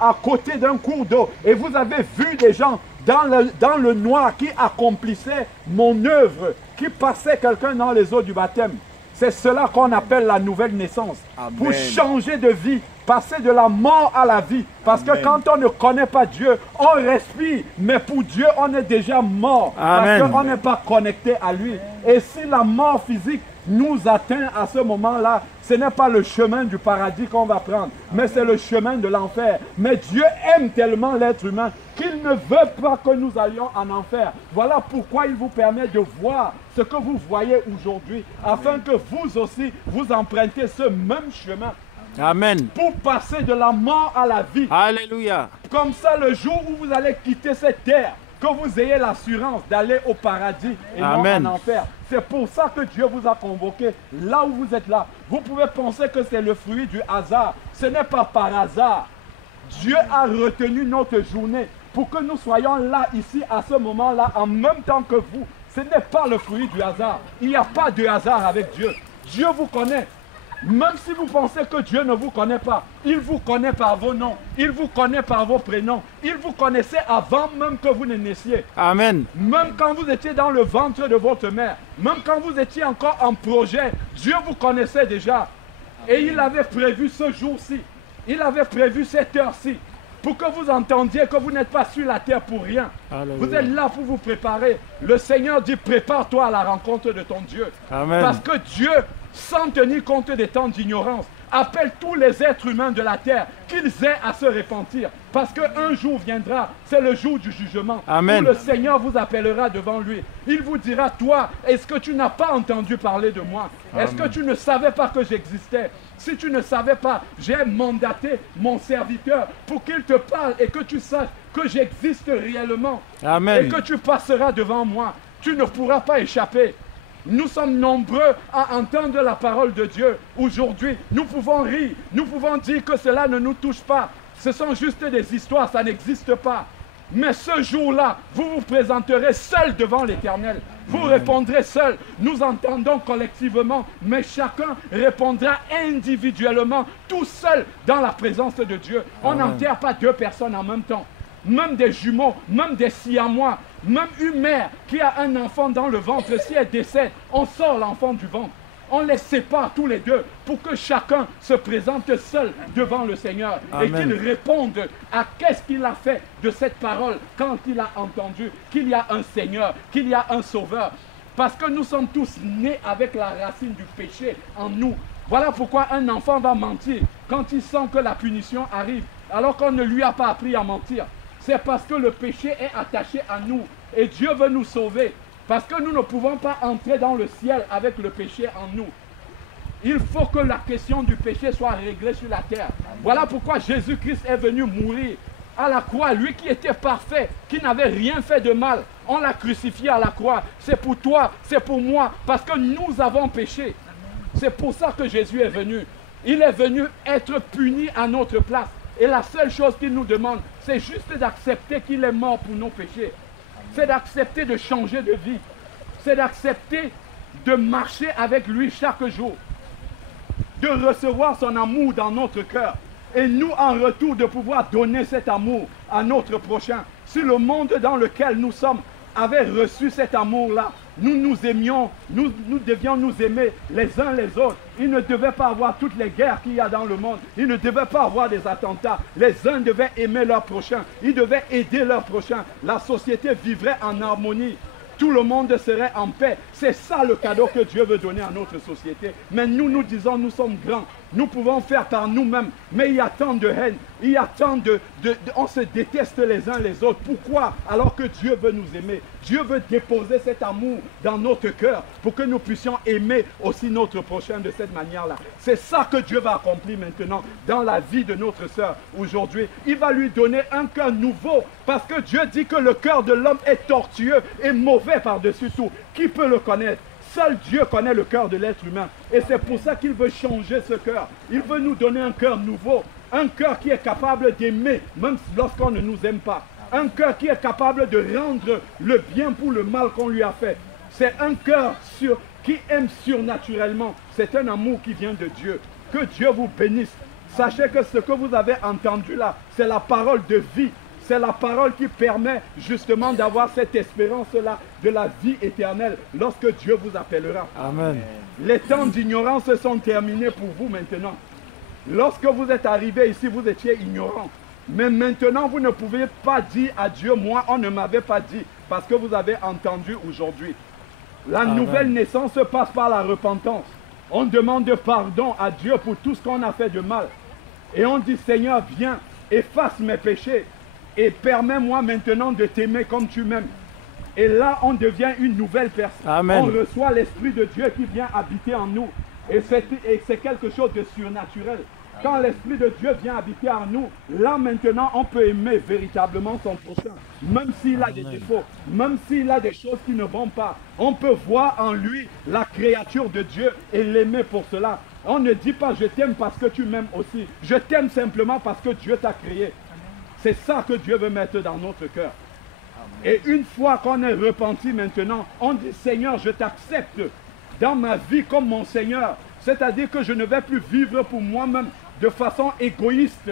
à côté d'un cours d'eau et vous avez vu des gens dans le noir qui accomplissaient mon œuvre, qui passaient quelqu'un dans les eaux du baptême. C'est cela qu'on appelle la nouvelle naissance. Amen. Pour changer de vie, passer de la mort à la vie. Parce Amen. que quand on ne connaît pas Dieu, on respire. Mais pour Dieu, on est déjà mort. Amen. Parce qu'on n'est pas connecté à lui. Et si la mort physique nous atteint à ce moment-là, ce n'est pas le chemin du paradis qu'on va prendre, mais c'est le chemin de l'enfer. Mais Dieu aime tellement l'être humain qu'il ne veut pas que nous allions en enfer. Voilà pourquoi il vous permet de voir ce que vous voyez aujourd'hui, afin que vous aussi, vous empruntez ce même chemin. Amen. Pour passer de la mort à la vie. Alléluia. Comme ça, le jour où vous allez quitter cette terre, que vous ayez l'assurance d'aller au paradis et Amen. non en enfer. C'est pour ça que Dieu vous a convoqué là où vous êtes là. Vous pouvez penser que c'est le fruit du hasard. Ce n'est pas par hasard. Dieu a retenu notre journée pour que nous soyons là, ici, à ce moment-là, en même temps que vous. Ce n'est pas le fruit du hasard. Il n'y a pas de hasard avec Dieu. Dieu vous connaît. Même si vous pensez que Dieu ne vous connaît pas, il vous connaît par vos noms, il vous connaît par vos prénoms, il vous connaissait avant même que vous ne naissiez. Amen. Même quand vous étiez dans le ventre de votre mère, même quand vous étiez encore en projet, Dieu vous connaissait déjà. Et il avait prévu ce jour-ci, il avait prévu cette heure-ci, pour que vous entendiez que vous n'êtes pas sur la terre pour rien. Alléluia. Vous êtes là pour vous préparer. Le Seigneur dit, prépare-toi à la rencontre de ton Dieu. Amen. Parce que Dieu, sans tenir compte des temps d'ignorance, appelle tous les êtres humains de la terre qu'ils aient à se repentir. Parce qu'un jour viendra, c'est le jour du jugement. Amen. Où le Seigneur vous appellera devant lui. Il vous dira, toi, est-ce que tu n'as pas entendu parler de moi? Est-ce que tu ne savais pas que j'existais? Si tu ne savais pas, j'ai mandaté mon serviteur pour qu'il te parle et que tu saches que j'existe réellement. Amen. Et que tu passeras devant moi. Tu ne pourras pas échapper. Nous sommes nombreux à entendre la parole de Dieu. Aujourd'hui, nous pouvons rire, nous pouvons dire que cela ne nous touche pas. Ce sont juste des histoires, ça n'existe pas. Mais ce jour-là, vous vous présenterez seul devant l'Éternel. Vous répondrez seul. Nous entendons collectivement, mais chacun répondra individuellement, tout seul dans la présence de Dieu. On n'enterre pas deux personnes en même temps. Même des jumeaux, même des siamois, même une mère qui a un enfant dans le ventre, si elle décède, on sort l'enfant du ventre. On les sépare tous les deux pour que chacun se présente seul devant le Seigneur. Amen. Et qu'il réponde à qu'est-ce qu'il a fait de cette parole quand il a entendu qu'il y a un Seigneur, qu'il y a un Sauveur. Parce que nous sommes tous nés avec la racine du péché en nous. Voilà pourquoi un enfant va mentir quand il sent que la punition arrive, alors qu'on ne lui a pas appris à mentir. C'est parce que le péché est attaché à nous et Dieu veut nous sauver. Parce que nous ne pouvons pas entrer dans le ciel avec le péché en nous. Il faut que la question du péché soit réglée sur la terre. Voilà pourquoi Jésus-Christ est venu mourir à la croix. Lui qui était parfait, qui n'avait rien fait de mal. On l'a crucifié à la croix. C'est pour toi, c'est pour moi, parce que nous avons péché. C'est pour ça que Jésus est venu. Il est venu être puni à notre place. Et la seule chose qu'il nous demande, c'est juste d'accepter qu'il est mort pour nos péchés. C'est d'accepter de changer de vie. C'est d'accepter de marcher avec lui chaque jour. De recevoir son amour dans notre cœur. Et nous, en retour, de pouvoir donner cet amour à notre prochain. Si le monde dans lequel nous sommes avait reçu cet amour-là, nous nous aimions, nous devions nous aimer les uns les autres. Il ne devait pas avoir toutes les guerres qu'il y a dans le monde. Il ne devait pas avoir des attentats. Les uns devaient aimer leur prochain. Ils devaient aider leur prochain. La société vivrait en harmonie. Tout le monde serait en paix. C'est ça le cadeau que Dieu veut donner à notre société. Mais nous disons, nous sommes grands. Nous pouvons faire par nous-mêmes. Mais il y a tant de haine. Il y a tant on se déteste les uns les autres. Pourquoi? Alors que Dieu veut nous aimer. Dieu veut déposer cet amour dans notre cœur pour que nous puissions aimer aussi notre prochain de cette manière-là. C'est ça que Dieu va accomplir maintenant dans la vie de notre sœur aujourd'hui. Il va lui donner un cœur nouveau parce que Dieu dit que le cœur de l'homme est tortueux et mauvais par-dessus tout. Qui peut le connaître? Seul Dieu connaît le cœur de l'être humain. Et c'est pour ça qu'il veut changer ce cœur. Il veut nous donner un cœur nouveau. Un cœur qui est capable d'aimer, même lorsqu'on ne nous aime pas. Un cœur qui est capable de rendre le bien pour le mal qu'on lui a fait. C'est un cœur qui aime surnaturellement. C'est un amour qui vient de Dieu. Que Dieu vous bénisse. Sachez que ce que vous avez entendu là, c'est la parole de vie. C'est la parole qui permet justement d'avoir cette espérance-là de la vie éternelle lorsque Dieu vous appellera. Amen. Les temps d'ignorance sont terminés pour vous maintenant. Lorsque vous êtes arrivé ici, vous étiez ignorant. Mais maintenant, vous ne pouvez pas dire à Dieu, moi, on ne m'avait pas dit, parce que vous avez entendu aujourd'hui. La nouvelle naissance passe par la repentance. On demande pardon à Dieu pour tout ce qu'on a fait de mal. Et on dit, Seigneur, viens, efface mes péchés et permets-moi maintenant de t'aimer comme tu m'aimes. Et là, on devient une nouvelle personne. Amen. On reçoit l'Esprit de Dieu qui vient habiter en nous. Et c'est quelque chose de surnaturel. Quand l'Esprit de Dieu vient habiter en nous, là maintenant, on peut aimer véritablement son prochain. Même s'il a des défauts, même s'il a des choses qui ne vont pas, on peut voir en lui la créature de Dieu et l'aimer pour cela. On ne dit pas je t'aime parce que tu m'aimes aussi. Je t'aime simplement parce que Dieu t'a créé. C'est ça que Dieu veut mettre dans notre cœur. Et une fois qu'on est repenti maintenant, on dit Seigneur, je t'accepte dans ma vie comme mon Seigneur. C'est-à-dire que je ne vais plus vivre pour moi-même de façon égoïste,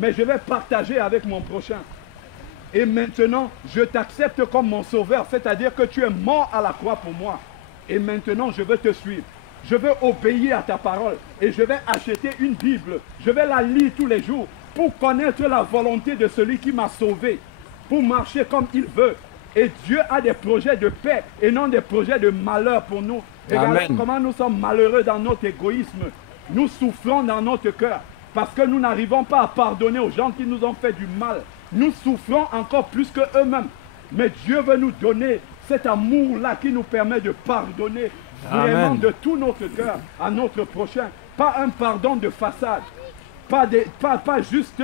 mais je vais partager avec mon prochain. Et maintenant, je t'accepte comme mon sauveur, c'est-à-dire que tu es mort à la croix pour moi. Et maintenant, je veux te suivre. Je veux obéir à ta parole et je vais acheter une Bible. Je vais la lire tous les jours pour connaître la volonté de celui qui m'a sauvé, pour marcher comme il veut. Et Dieu a des projets de paix et non des projets de malheur pour nous. Regardez comment nous sommes malheureux dans notre égoïsme. Nous souffrons dans notre cœur parce que nous n'arrivons pas à pardonner aux gens qui nous ont fait du mal. Nous souffrons encore plus que eux-mêmes. Mais Dieu veut nous donner cet amour-là qui nous permet de pardonner vraiment de tout notre cœur à notre prochain. Pas un pardon de façade. Pas juste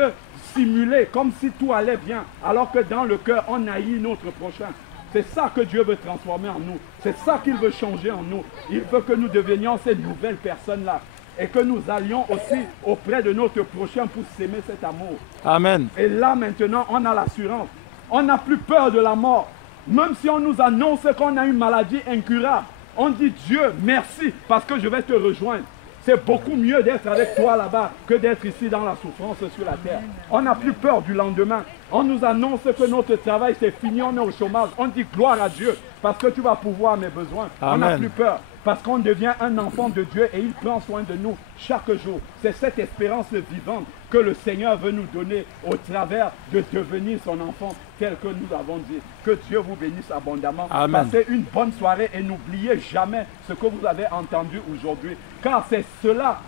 simulé comme si tout allait bien. Alors que dans le cœur, on haït notre prochain. C'est ça que Dieu veut transformer en nous. C'est ça qu'il veut changer en nous. Il veut que nous devenions ces nouvelles personnes-là. Et que nous allions aussi auprès de notre prochain pour s'aimer cet amour. Amen. Et là maintenant, on a l'assurance. On n'a plus peur de la mort. Même si on nous annonce qu'on a une maladie incurable, on dit Dieu, merci parce que je vais te rejoindre. C'est beaucoup mieux d'être avec toi là-bas que d'être ici dans la souffrance sur la terre. On n'a plus peur du lendemain. On nous annonce que notre travail c'est fini, on est au chômage. On dit gloire à Dieu parce que tu vas pouvoir mes besoins. Amen. On n'a plus peur parce qu'on devient un enfant de Dieu et il prend soin de nous chaque jour. C'est cette espérance vivante que le Seigneur veut nous donner au travers de devenir son enfant tel que nous avons dit. Que Dieu vous bénisse abondamment. Amen. Passez une bonne soirée et n'oubliez jamais ce que vous avez entendu aujourd'hui. Car c'est cela,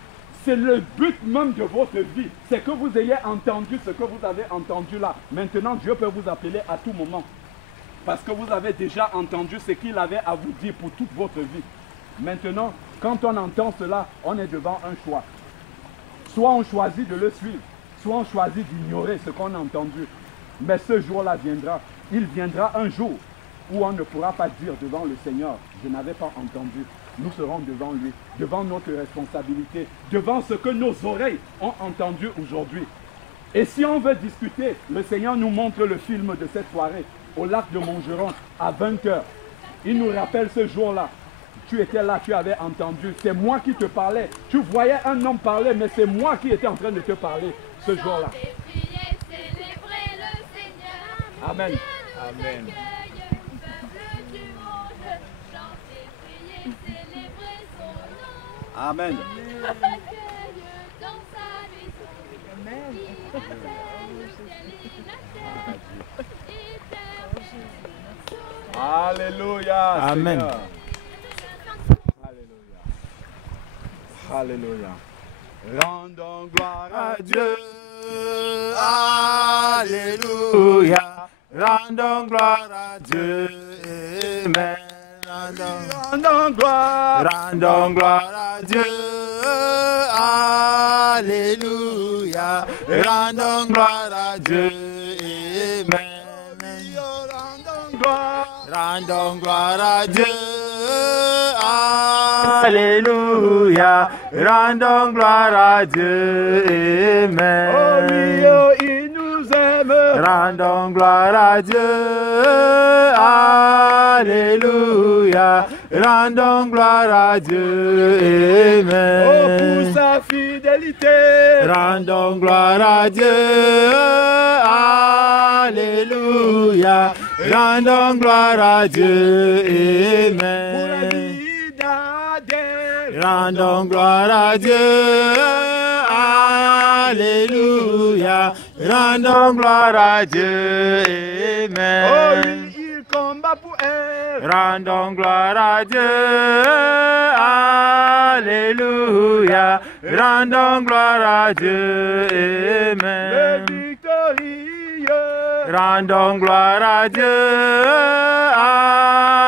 c'est le but même de votre vie. C'est que vous ayez entendu ce que vous avez entendu là. Maintenant, Dieu peut vous appeler à tout moment. Parce que vous avez déjà entendu ce qu'il avait à vous dire pour toute votre vie. Maintenant, quand on entend cela, on est devant un choix. Soit on choisit de le suivre, soit on choisit d'ignorer ce qu'on a entendu. Mais ce jour-là viendra. Il viendra un jour où on ne pourra pas dire devant le Seigneur, je n'avais pas entendu. Nous serons devant lui, devant notre responsabilité, devant ce que nos oreilles ont entendu aujourd'hui. Et si on veut discuter, le Seigneur nous montre le film de cette soirée au lac de Montgeron à 20h. Il nous rappelle ce jour-là. Tu étais là, tu avais entendu. C'est moi qui te parlais. Tu voyais un homme parler, mais c'est moi qui étais en train de te parler ce jour-là. Amen. Amen. Amen. Alléluia. Amen. Seigneur. Alléluia. Rendons gloire à Dieu. Alléluia. Rendons gloire à Dieu. Amen. Rendons gloire. Rendons gloire à Dieu. Alléluia. Rendons gloire à Dieu. Amen. Rendons gloire. Rendons gloire à Dieu. Alléluia. Rendons gloire à Dieu. Amen. Oh oui, oh, il nous aime. aime. Rendons gloire à Dieu. Alléluia. Rendons gloire à Dieu. Amen. Oh, pour sa fidélité. Rendons gloire à Dieu. Alléluia. Rendons gloire à Dieu. Amen. Pour la vie d'Adèle. Rendons gloire à Dieu. Alléluia. Rendons gloire à Dieu. Amen. Oh oui, il combat pour elle. Rendons gloire à Dieu. Alléluia. Rendons gloire à Dieu. Amen. Le victorieux. Rendons gloire à Dieu.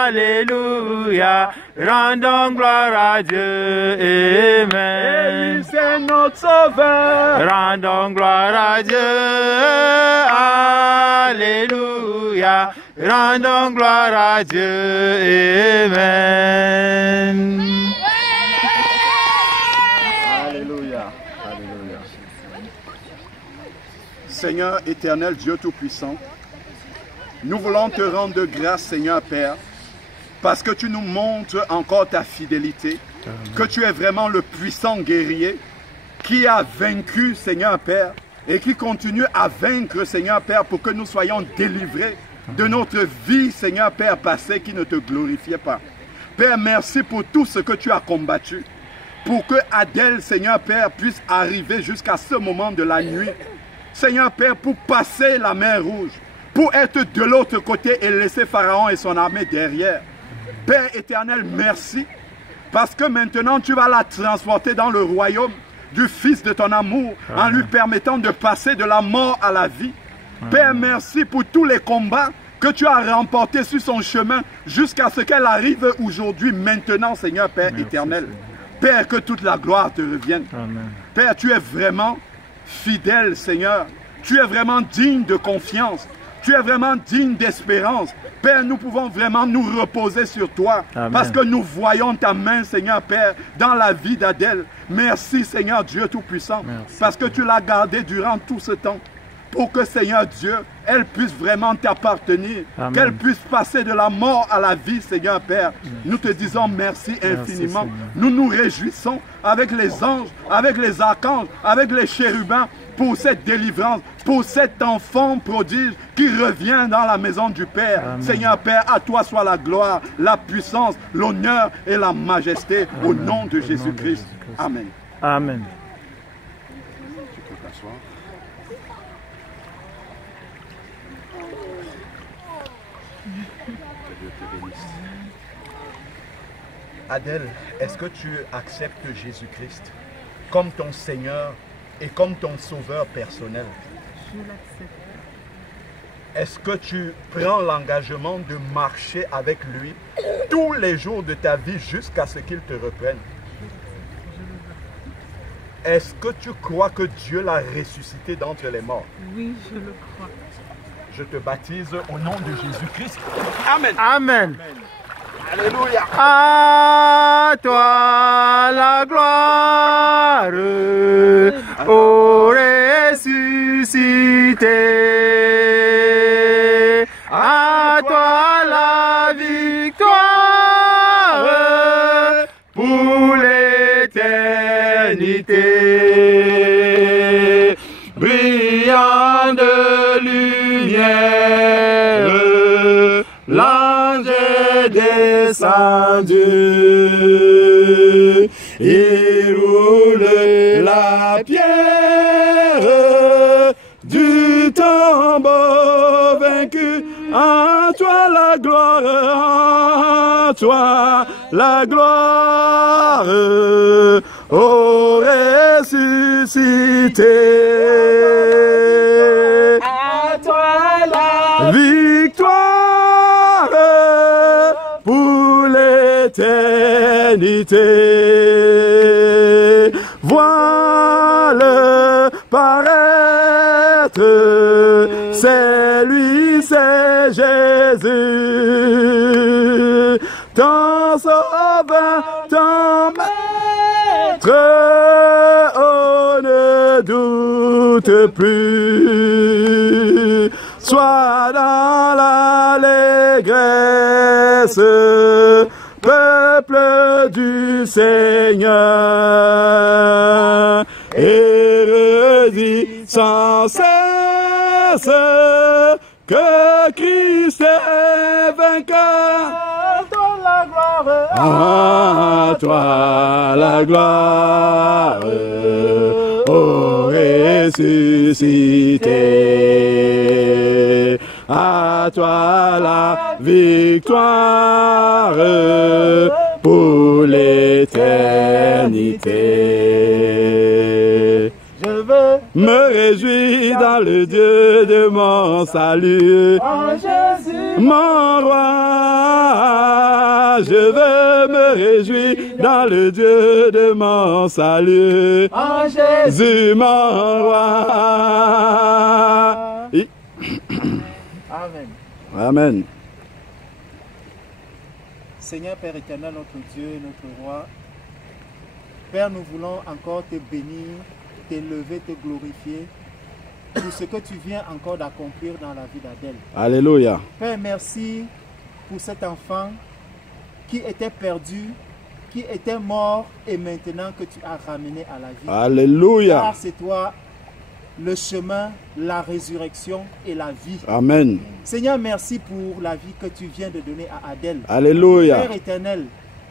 Alléluia. Rendons gloire à Dieu. Amen. Et lui, c'est notre sauveur. Rendons gloire à Dieu. Alléluia. Rendons gloire à Dieu. Amen. Alléluia. Alléluia. Seigneur éternel, Dieu Tout-Puissant, nous voulons te rendre grâce, Seigneur Père, parce que tu nous montres encore ta fidélité, que tu es vraiment le puissant guerrier qui a vaincu, Seigneur Père, et qui continue à vaincre, Seigneur Père, pour que nous soyons délivrés de notre vie, Seigneur Père, passée qui ne te glorifiait pas. Père, merci pour tout ce que tu as combattu, pour que Adèle, Seigneur Père, puisse arriver jusqu'à ce moment de la nuit. Seigneur Père, pour passer la mer Rouge, pour être de l'autre côté et laisser Pharaon et son armée derrière. Père éternel, merci, parce que maintenant tu vas la transporter dans le royaume du Fils de ton amour, en lui permettant de passer de la mort à la vie. Père, merci pour tous les combats que tu as remportés sur son chemin, jusqu'à ce qu'elle arrive aujourd'hui, maintenant, Seigneur Père éternel. Père, que toute la gloire te revienne. Amen. Père, tu es vraiment fidèle, Seigneur. Tu es vraiment digne de confiance. Tu es vraiment digne d'espérance. Père, nous pouvons vraiment nous reposer sur toi. Amen. Parce que nous voyons ta main, Seigneur Père, dans la vie d'Adèle. Merci, Seigneur Dieu Tout-Puissant. Parce que tu l'as gardée durant tout ce temps. Pour que, Seigneur Dieu, elle puisse vraiment t'appartenir. Qu'elle puisse passer de la mort à la vie, Seigneur Père. Nous te disons merci infiniment. Merci, nous nous réjouissons avec les anges, avec les archanges, avec les chérubins, pour cette délivrance, pour cet enfant prodige qui revient dans la maison du Père. Amen. Seigneur Père, à toi soit la gloire, la puissance, l'honneur et la majesté. Amen. Au nom de Jésus-Christ. Amen. Amen. Tu peux t'asseoir. Que Dieu te bénisse. Adèle, est-ce que tu acceptes Jésus-Christ comme ton Seigneur et comme ton sauveur personnel? Je l'accepte. Est-ce que tu prends l'engagement de marcher avec lui tous les jours de ta vie jusqu'à ce qu'il te reprenne? Est-ce que tu crois que Dieu l'a ressuscité d'entre les morts? Oui, je le crois. Je te baptise au nom de Jésus-Christ. Amen. Amen. Alléluia. À toi la gloire, ô ressuscité. À toi la victoire pour l'éternité. Brillant de lumière, l'ange est descendu. Il roule la pierre du tombeau vaincu. En toi la gloire, en toi la gloire, ô ressuscité. À toi la Victoire pour l'éternité. Vois-le paraître, c'est lui, c'est Jésus, ton sauveur, ton maître. On ne doute plus. va dans l'allégresse, peuple du Seigneur, et redis sans cesse que Christ est vainqueur. À toi la gloire, ô ressuscité. À toi la victoire pour l'éternité. Je veux Me réjouir dans le Dieu de mon salut, en Jésus, mon roi. Je veux me réjouir dans le Dieu de mon salut, en Jésus. Jésus mon roi. Amen. Amen. Seigneur Père éternel, notre Dieu, notre roi, Père, nous voulons encore te bénir, t'élever, te glorifier pour ce que tu viens encore d'accomplir dans la vie d'Adèle. Alléluia. Père, merci pour cet enfant qui était perdu, qui était mort et maintenant que tu as ramené à la vie. Alléluia. Car c'est toi le chemin, la résurrection et la vie. Amen. Seigneur, merci pour la vie que tu viens de donner à Adèle. Alléluia. Père éternel,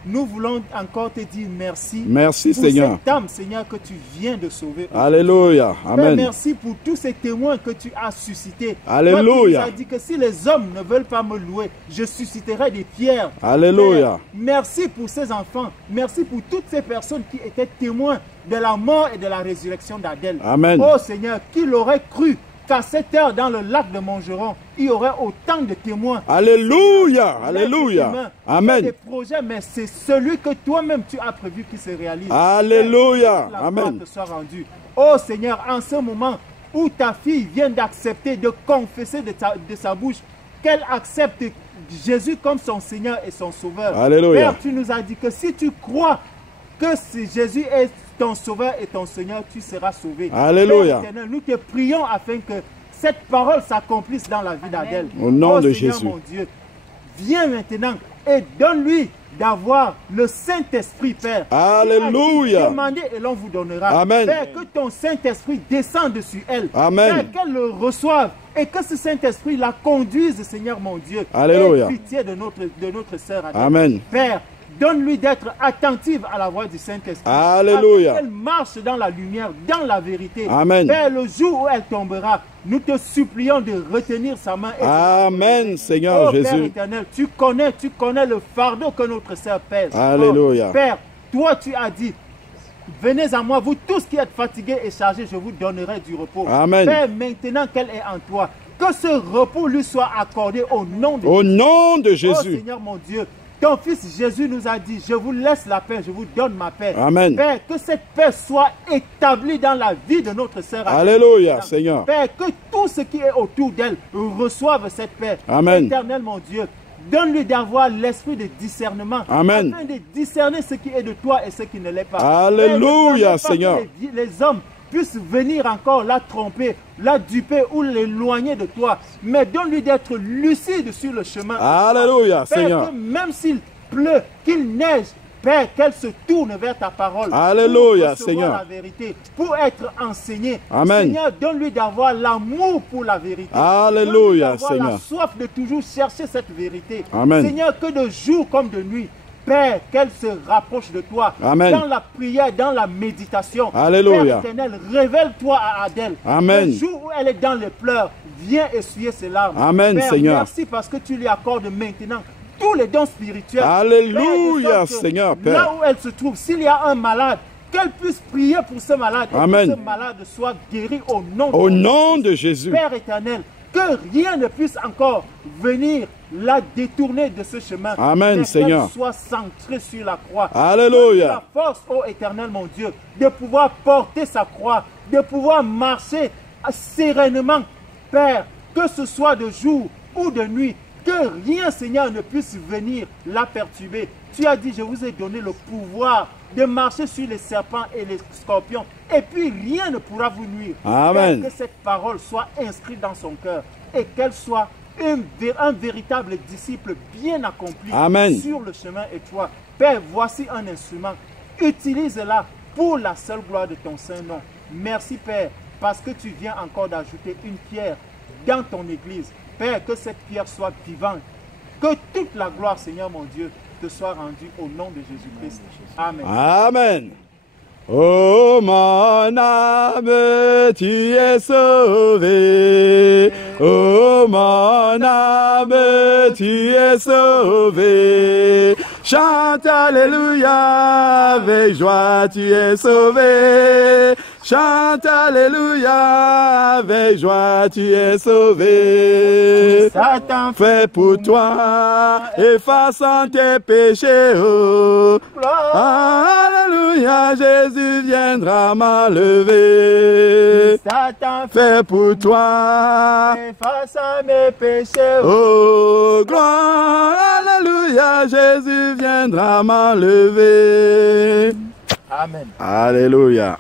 nous voulons encore te dire merci. Merci pour Seigneur. cette âme, Seigneur, que tu viens de sauver. Alléluia. Père, Amen. merci pour tous ces témoins que tu as suscités. Alléluia. Toi qui nous as dit que si les hommes ne veulent pas me louer, je susciterai des pierres. Alléluia. Père, merci pour ces enfants. Merci pour toutes ces personnes qui étaient témoins de la mort et de la résurrection d'Adèle. Amen. Oh Seigneur, qui l'aurait cru qu'à cette heure dans le lac de Montgeron, il y aurait autant de témoins. Alléluia. L'être Alléluia. humain fait Amen. des projets, mais c'est celui que toi-même tu as prévu qui se réalise. Alléluia. Que la Amen. gloire te soit rendue. Oh Seigneur, en ce moment où ta fille vient d'accepter, de confesser de sa bouche qu'elle accepte Jésus comme son Seigneur et son Sauveur. Alléluia. Père, tu nous as dit que si tu crois que Jésus est ton Sauveur et ton Seigneur, tu seras sauvé. Alléluia. Père éternel, nous te prions afin que cette parole s'accomplisse dans la vie d'Adèle. Au nom de Seigneur, Jésus. mon Dieu, viens maintenant et donne-lui d'avoir le Saint-Esprit, Père. Alléluia. Demandez et l'on vous donnera. Amen. Père, que ton Saint-Esprit descende sur elle. Amen. Père, qu'elle le reçoive et que ce Saint-Esprit la conduise, Seigneur mon Dieu. Alléluia. Aie pitié de notre sœur Adèle. Amen. Père, donne-lui d'être attentive à la voix du Saint-Esprit. Alléluia. Afin qu'elle marche dans la lumière, dans la vérité. Amen. Père, le jour où elle tombera, nous te supplions de retenir sa main. Et Amen, Seigneur oh, Père Jésus. éternel, tu connais le fardeau que notre sœur pèse. Alléluia. Oh, Père, toi tu as dit, venez à moi, vous tous qui êtes fatigués et chargés, je vous donnerai du repos. Amen. Père, maintenant qu'elle est en toi, que ce repos lui soit accordé au nom de Au nom de Oh Jésus. Seigneur mon Dieu, ton fils Jésus nous a dit, je vous laisse la paix, je vous donne ma paix. Amen. Père, que cette paix soit établie dans la vie de notre sœur. Alléluia, Seigneur. Père, que tout ce qui est autour d'elle reçoive cette paix. Amen. Éternel mon Dieu, donne-lui d'avoir l'esprit de discernement. Amen. Afin de discerner ce qui est de toi et ce qui ne l'est pas. Alléluia, Père, Seigneur. que les hommes puissent venir encore la tromper, la duper ou l'éloigner de toi. Mais donne-lui d'être lucide sur le chemin. Alléluia, Père, Seigneur. que même s'il pleut, qu'il neige, Père, qu'elle se tourne vers ta parole. Alléluia, pour recevoir Seigneur. la vérité, pour être enseignée. Amen. Seigneur, donne-lui d'avoir l'amour pour la vérité. Alléluia, Donne-lui d'avoir Seigneur. la soif de toujours chercher cette vérité. Amen. Seigneur, que de jour comme de nuit, Père, qu'elle se rapproche de toi. Amen. Dans la prière, dans la méditation. Alléluia. Père éternel, révèle-toi à Adèle. Amen. Le jour où elle est dans les pleurs, viens essuyer ses larmes. Amen, Père, Seigneur. merci parce que tu lui accordes maintenant tous les dons spirituels. Alléluia, Père, de sorte que Seigneur, Père. Là où elle se trouve, s'il y a un malade, qu'elle puisse prier pour ce malade. Et Amen. que ce malade soit guéri au nom Au de nom de Jésus. Père éternel, que rien ne puisse encore venir la détourner de ce chemin. Amen, mais Seigneur. qu'elle soit centrée sur la croix. Alléluia. La force, ô éternel mon Dieu, de pouvoir porter sa croix, de pouvoir marcher sereinement. Père, que ce soit de jour ou de nuit, que rien, Seigneur, ne puisse venir la perturber. Tu as dit, je vous ai donné le pouvoir de marcher sur les serpents et les scorpions. Et puis, rien ne pourra vous nuire. Amen. Père, que cette parole soit inscrite dans son cœur et qu'elle soit un véritable disciple bien accompli Amen. sur le chemin étroit. Père, voici un instrument. Utilise-la pour la seule gloire de ton Saint-Nom. Merci Père, parce que tu viens encore d'ajouter une pierre dans ton église. Père, que cette pierre soit vivante. Que toute la gloire, Seigneur mon Dieu, te soit rendue au nom de Jésus-Christ. Amen. Amen. Oh mon âme, tu es sauvé. Oh mon âme, tu es sauvé. Chante alléluia, avec joie tu es sauvé. Chante alléluia, avec joie tu es sauvé. Satan Fait pour toi, effaçant tes péchés. Oh. Alléluia, Jésus viendra m'enlever. Satan Fait pour toi, effaçant mes péchés. oh gloire, alléluia, Jésus viendra m'enlever. Amen. Alléluia.